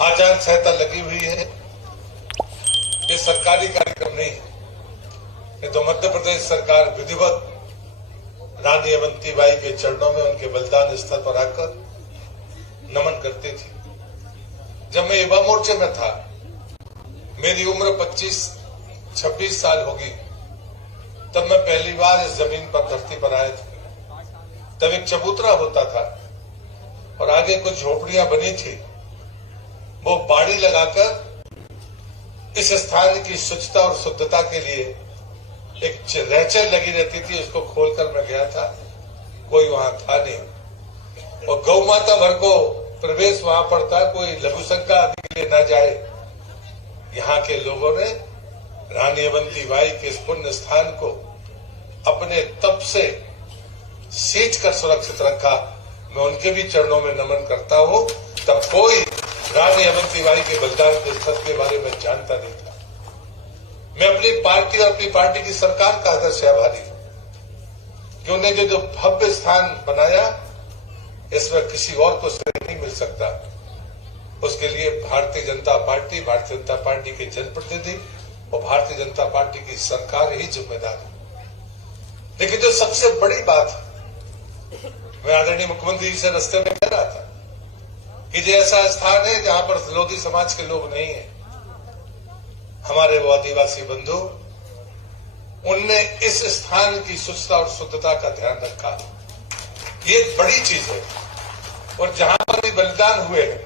आचार संहिता लगी हुई है। ये सरकारी कार्यक्रम नहीं है। ये तो मध्य प्रदेश सरकार विधिवत रानी अवंतीबाई के चरणों में उनके बलिदान स्थल पर आकर नमन करती थी। जब मैं युवा मोर्चे में था, मेरी उम्र 25-26 साल होगी, तब मैं पहली बार इस जमीन पर धरती पर आया था। तब एक चबूतरा होता था और आगे कुछ झोपड़ियां बनी थी। वो बाड़ी लगाकर इस स्थान की स्वच्छता और शुद्धता के लिए एक रैचल लगी रहती थी। उसको खोलकर मैं गया था, कोई वहां था नहीं और गौ माता भर को प्रवेश वहां पर था। कोई लघु शंका आदि के लिए न जाए। यहाँ के लोगों ने रानी अवंतीबाई के इस पुण्य स्थान को अपने तप से सींच कर सुरक्षित रखा। मैं उनके भी चरणों में नमन करता हूँ। तब कोई रानी अवंतीबाई के बलिदान के स्थल के बारे में जानता नहीं था। मैं अपनी पार्टी और अपनी पार्टी की सरकार का हृदय से आभारी हूं कि उन्हें जो भव्य स्थान बनाया, इसमें किसी और को श्रेय नहीं मिल सकता। उसके लिए भारतीय जनता पार्टी के जनप्रतिनिधि और भारतीय जनता पार्टी की सरकार ही जिम्मेदार है। लेकिन जो सबसे बड़ी बात है, मैं आदरणीय मुख्यमंत्री जी से रास्ते में कह रहा था कि जो ऐसा स्थान है जहां पर लोधी समाज के लोग नहीं है, हमारे वो आदिवासी बंधु, उनने इस स्थान की स्वच्छता और शुद्धता का ध्यान रखा। ये बड़ी चीज है। और जहां पर भी बलिदान हुए हैं,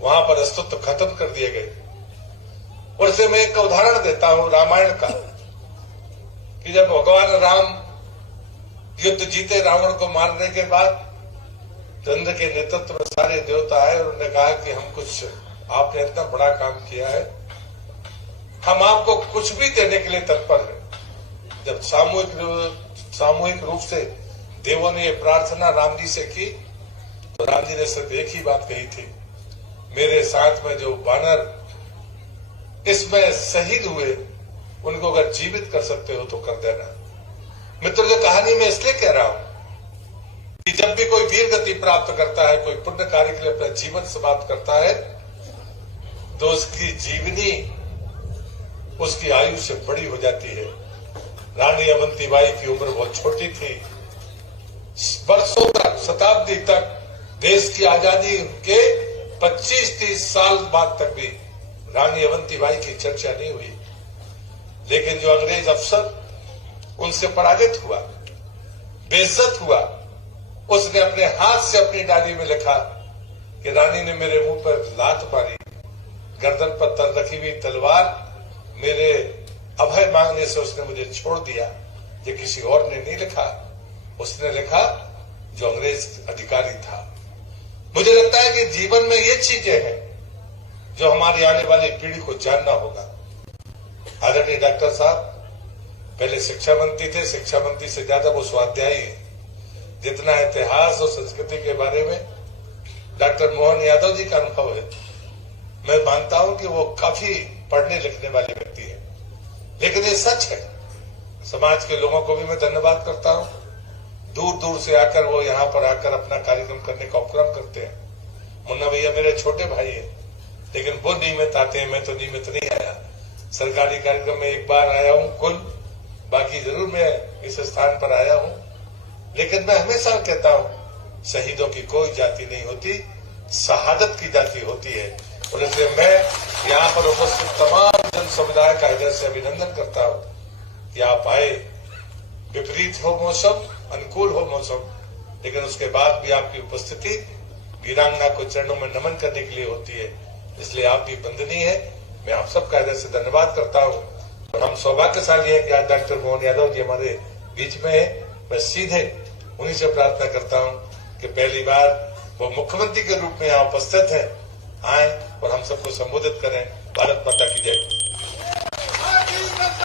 वहां पर अस्तित्व खत्म कर दिए गए। और इसे मैं एक उदाहरण देता हूं रामायण का, कि जब भगवान राम युद्ध जीते रावण को मारने के बाद, चंद्र के नेतृत्व में सारे देवता आए और उन्होंने कहा कि आपने इतना बड़ा काम किया है, हम आपको कुछ भी देने के लिए तत्पर हैं। जब सामूहिक रूप से देवों ने ये प्रार्थना राम जी से की, तो राम जी ने सिर्फ एक ही बात कही थी, मेरे साथ में जो वानर इसमें शहीद हुए, उनको अगर जीवित कर सकते हो तो कर देना। मित्र, जो कहानी मैं इसलिए कह रहा हूं कि जब भी कोई वीर गति प्राप्त करता है, कोई पुण्य कार्य के लिए अपना जीवन समाप्त करता है, तो उसकी जीवनी उसकी आयु से बड़ी हो जाती है। रानी अवंतीबाई की उम्र बहुत छोटी थी। वर्षों तक, शताब्दी तक, देश की आजादी के 25-30 साल बाद तक भी रानी अवंतीबाई की चर्चा नहीं हुई। लेकिन जो अंग्रेज अफसर उनसे पराजित हुआ, बेइज्जत हुआ, उसने अपने हाथ से अपनी डायरी में लिखा कि रानी ने मेरे मुंह पर लात मारी, गर्दन पर तर रखी हुई तलवार, मेरे अभय मांगने से उसने मुझे छोड़ दिया। ये किसी और ने नहीं लिखा, उसने लिखा जो अंग्रेज अधिकारी था। मुझे लगता है कि जीवन में ये चीजें हैं जो हमारी आने वाली पीढ़ी को जानना होगा। आदरणीय डॉक्टर साहब पहले शिक्षा मंत्री थे। शिक्षा मंत्री से ज्यादा वो स्वाध्यायी है। जितना इतिहास और संस्कृति के बारे में डॉक्टर मोहन यादव जी का अनुभव है, मैं मानता हूं कि वो काफी पढ़ने लिखने वाले व्यक्ति है। लेकिन ये सच है। समाज के लोगों को भी मैं धन्यवाद करता हूं। दूर दूर से आकर वो यहाँ पर आकर अपना कार्यक्रम करने का उपक्रम करते हैं। मुन्ना भैया मेरे छोटे भाई है, लेकिन वो नियमित आते हैं, मैं तो नियमित नहीं आया। सरकारी कार्यक्रम में एक बार आया हूँ कुल, बाकी जरूर मैं इस स्थान पर आया हूँ। लेकिन मैं हमेशा कहता हूँ, शहीदों की कोई जाति नहीं होती, शहादत की जाति होती है। और इसलिए मैं यहाँ पर उपस्थित तमाम जन समुदाय का हृदय से अभिनंदन करता हूँ कि आप आए। विपरीत हो मौसम, अनुकूल हो मौसम, लेकिन उसके बाद भी आपकी उपस्थिति वीरांगना को चरणों में नमन करने के लिए होती है। इसलिए आप भी वंदनीय है। मैं आप सबका हृदय से धन्यवाद करता हूँ। और हम सौभाग्यशाली है कि आज डॉक्टर मोहन यादव जी हमारे बीच में है। मैं सीधे उन्हीं से प्रार्थना करता हूँ कि पहली बार वो मुख्यमंत्री के रूप में यहाँ उपस्थित है, आए और हम सबको संबोधित करें। भारत माता की जय।